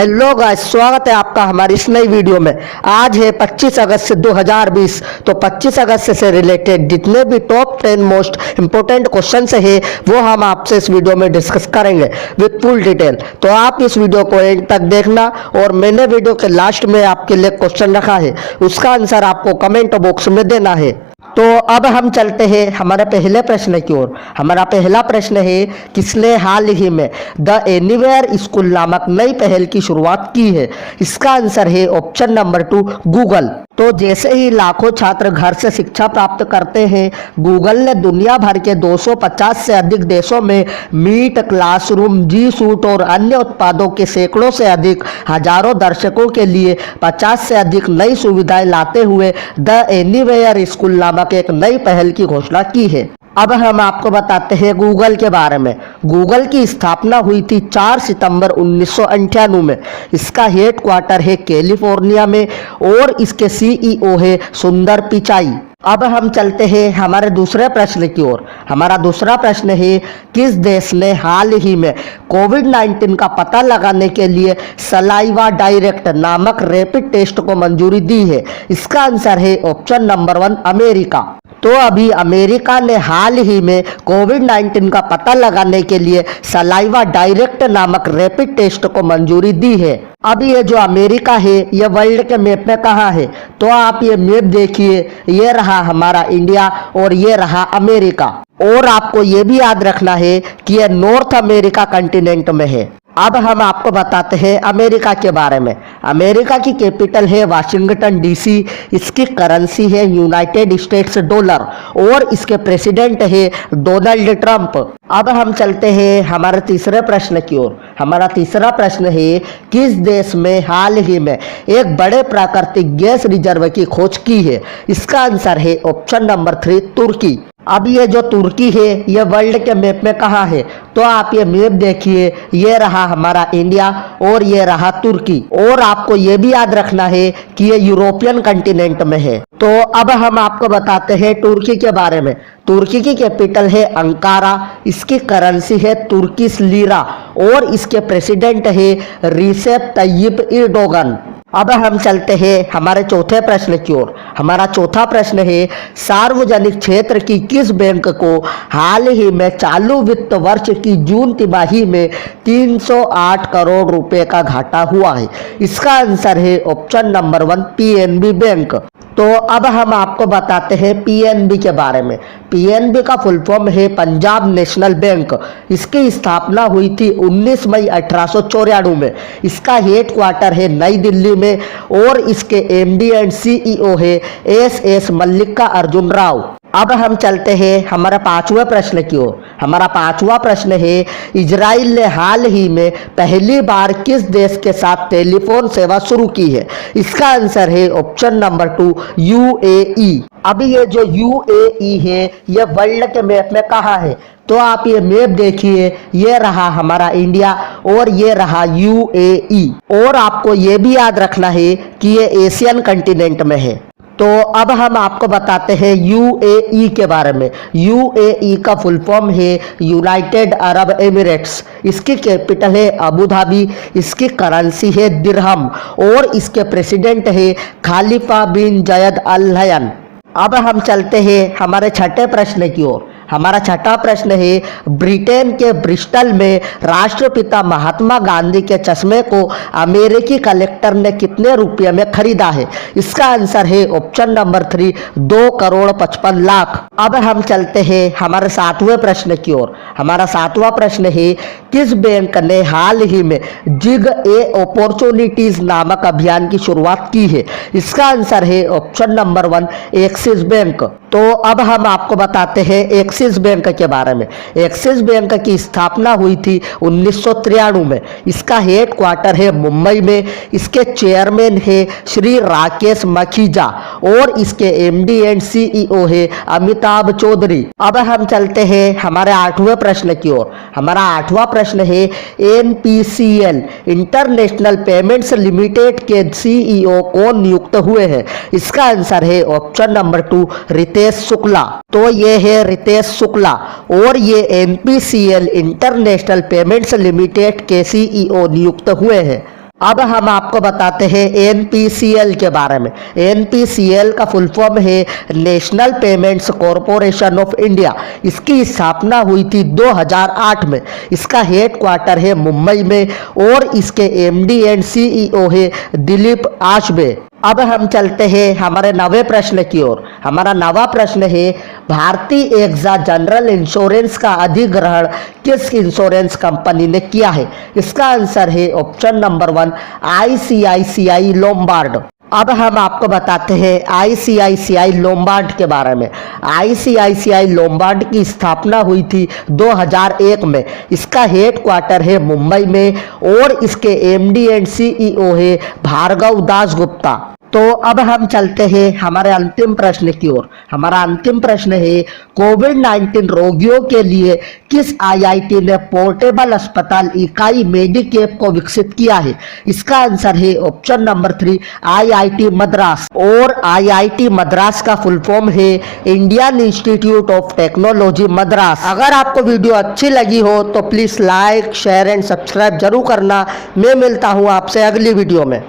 Hello guys, स्वागत है आपका हमारी इस नई वीडियो में। आज है 25 अगस्त से 2020। तो 25 अगस्त से रिलेटेड जितने भी टॉप 10 मोस्ट इंपोर्टेंट क्वेश्चन है वो हम आपसे इस वीडियो में डिस्कस करेंगे विद फुल डिटेल। तो आप इस वीडियो को एंड तक देखना और मैंने वीडियो के लास्ट में आपके लिए क्वेश्चन रखा है, उसका आंसर आपको कमेंट बॉक्स में देना है। तो अब हम चलते हैं हमारे पहले प्रश्न की ओर। हमारा पहला प्रश्न है, किसने हाल ही में द एनीवेयर स्कूल नामक नई पहल की शुरुआत की है? इसका आंसर है ऑप्शन नंबर 2, गूगल। तो जैसे ही लाखों छात्र घर से शिक्षा प्राप्त करते हैं, गूगल ने दुनिया भर के 250 से अधिक देशों में मीट, क्लासरूम, जी सूट और अन्य उत्पादों के सैकड़ों से अधिक हजारों दर्शकों के लिए 50 से अधिक नई सुविधाएं लाते हुए द एनीवेयर स्कूल नामक एक नई पहल की घोषणा की है। अब हम आपको बताते हैं गूगल के बारे में। गूगल की स्थापना हुई थी 4 सितंबर 1998 में। इसका हेडक्वार्टर है कैलिफोर्निया में और इसके सीईओ है सुंदर पिचाई। अब हम चलते हैं हमारे दूसरे प्रश्न की ओर। हमारा दूसरा प्रश्न है, किस देश ने हाल ही में कोविड-19 का पता लगाने के लिए सलाइवा डायरेक्ट नामक रैपिड टेस्ट को मंजूरी दी है? इसका आंसर है ऑप्शन नंबर 1, अमेरिका। तो अभी अमेरिका ने हाल ही में कोविड-19 का पता लगाने के लिए सलाइवा डायरेक्ट नामक रैपिड टेस्ट को मंजूरी दी है। अब ये जो अमेरिका है ये वर्ल्ड के मैप में कहाँ है? तो आप ये मैप देखिए, ये रहा हमारा इंडिया और ये रहा अमेरिका। और आपको ये भी याद रखना है कि ये नॉर्थ अमेरिका कंटिनेंट में है। अब हम आपको बताते हैं अमेरिका के बारे में। अमेरिका की कैपिटल है वाशिंगटन डीसी। इसकी करेंसी है यूनाइटेड स्टेट्स डॉलर और इसके प्रेसिडेंट है डोनाल्ड ट्रंप। अब हम चलते हैं हमारे तीसरे प्रश्न की ओर। हमारा तीसरा प्रश्न है, किस देश में हाल ही में एक बड़े प्राकृतिक गैस रिजर्व की खोज की है? इसका आंसर है ऑप्शन नंबर 3, तुर्की। अब ये जो तुर्की है ये वर्ल्ड के मैप में कहाँ है? तो आप ये मैप देखिए, ये रहा हमारा इंडिया और ये रहा तुर्की। और आपको ये भी याद रखना है कि ये यूरोपियन कंटिनेंट में है। तो अब हम आपको बताते हैं तुर्की के बारे में। तुर्की की कैपिटल है अंकारा। इसकी करेंसी है तुर्किश लीरा और इसके प्रेसिडेंट है रिसेप तय्यिप एर्दोगन। अब हम चलते हैं हमारे चौथे प्रश्न की ओर। हमारा चौथा प्रश्न है, सार्वजनिक क्षेत्र की किस बैंक को हाल ही में चालू वित्त वर्ष की जून तिमाही में 308 करोड़ रुपए का घाटा हुआ है? इसका आंसर है ऑप्शन नंबर 1, पीएनबी बैंक। तो अब हम आपको बताते हैं पीएनबी के बारे में। पीएनबी का फुल फॉर्म है पंजाब नेशनल बैंक। इसकी स्थापना हुई थी 19 मई 1894 में। इसका हेडक्वार्टर है नई दिल्ली में और इसके एमडी एंड सीईओ है एस मल्लिका अर्जुन राव। अब हम चलते हैं हमारा पांचवा प्रश्न की ओर। हमारा पांचवा प्रश्न है, इजराइल ने हाल ही में पहली बार किस देश के साथ टेलीफोन सेवा शुरू की है? इसका आंसर है ऑप्शन नंबर 2, यूएई। अभी ये जो यूएई है ये वर्ल्ड के मैप में कहाँ है? तो आप ये मैप देखिए, ये रहा हमारा इंडिया और ये रहा यूएई। और आपको ये भी याद रखना है कि ये एशियन कंटिनेंट में है। तो अब हम आपको बताते हैं यूएई के बारे में। यूएई का फुल फॉर्म है यूनाइटेड अरब एमिरेट्स। इसकी कैपिटल है अबू धाबी। इसकी करेंसी है दिरहम और इसके प्रेसिडेंट है खालिफा बिन जायद अल नहयान। अब हम चलते हैं हमारे छठे प्रश्न की ओर। हमारा छठा प्रश्न है, ब्रिटेन के ब्रिस्टल में राष्ट्रपिता महात्मा गांधी के चश्मे को अमेरिकी कलेक्टर ने कितने रुपये में खरीदा है? इसका आंसर है ऑप्शन नंबर 3, 2 करोड़ 55 लाख। अब हम चलते हैं हमारे सातवें प्रश्न की ओर। हमारा सातवां प्रश्न है, किस बैंक ने हाल ही में जिग ए अपॉर्चुनिटीज नामक अभियान की शुरुआत की है? इसका आंसर है ऑप्शन नंबर 1, एक्सिस बैंक। तो अब हम आपको बताते हैं एक्सिस बैंक के बारे में। एक्सिस बैंक की स्थापना हुई थी 1993 में। इसका हेडक्वार्टर है मुंबई में। इसके चेयरमैन है श्री राकेश मखीजा और इसके एमडी एंड सीईओ है अमिताभ चौधरी। अब हम चलते हैं हमारे आठवें प्रश्न की ओर। हमारा आठवां प्रश्न है, एनपीसीएल इंटरनेशनल पेमेंट्स लिमिटेड के सीईओ कौन नियुक्त हुए हैं? इसका आंसर है ऑप्शन नंबर 2, रितेश शुक्ला। तो ये है रितेश शुक्ला और ये एनपीसीएल इंटरनेशनल पेमेंट्स लिमिटेड के सीईओ नियुक्त हुए हैं। अब हम आपको बताते हैं एनपीसीएल के बारे में। एनपीसीएल का फुल फॉर्म है national payments corporation of India. इसकी स्थापना हुई थी 2008 में। इसका हेड क्वार्टर है मुंबई में और इसके एमडी एंड सीईओ है दिलीप आशबे। अब हम चलते हैं हमारे नवे प्रश्न की ओर। हमारा नवा प्रश्न है, भारतीय एक्सा जनरल इंश्योरेंस का अधिग्रहण किस इंश्योरेंस कंपनी ने किया है? इसका आंसर है ऑप्शन नंबर 1 आईसीआईसीआई लोम्बार्ड। अब हम आपको बताते हैं आईसीआईसीआई लोम्बार्ड के बारे में। आईसीआईसीआई लोम्बार्ड की स्थापना हुई थी 2001 में। इसका हेड क्वार्टर है मुंबई में और इसके एमडी एंड सीईओ है भार्गव दास गुप्ता। तो अब हम चलते हैं हमारे अंतिम प्रश्न की ओर। हमारा अंतिम प्रश्न है, कोविड-19 रोगियों के लिए किस आईआईटी ने पोर्टेबल अस्पताल इकाई मेडिकैप को विकसित किया है? इसका आंसर है ऑप्शन नंबर 3 आईआईटी मद्रास। और आईआईटी मद्रास का फुल फॉर्म है Indian institute of technology Madras. अगर आपको वीडियो अच्छी लगी हो तो please like share and subscribe जरूर करना। मैं मिलता हूँ आपसे अगली वीडियो में।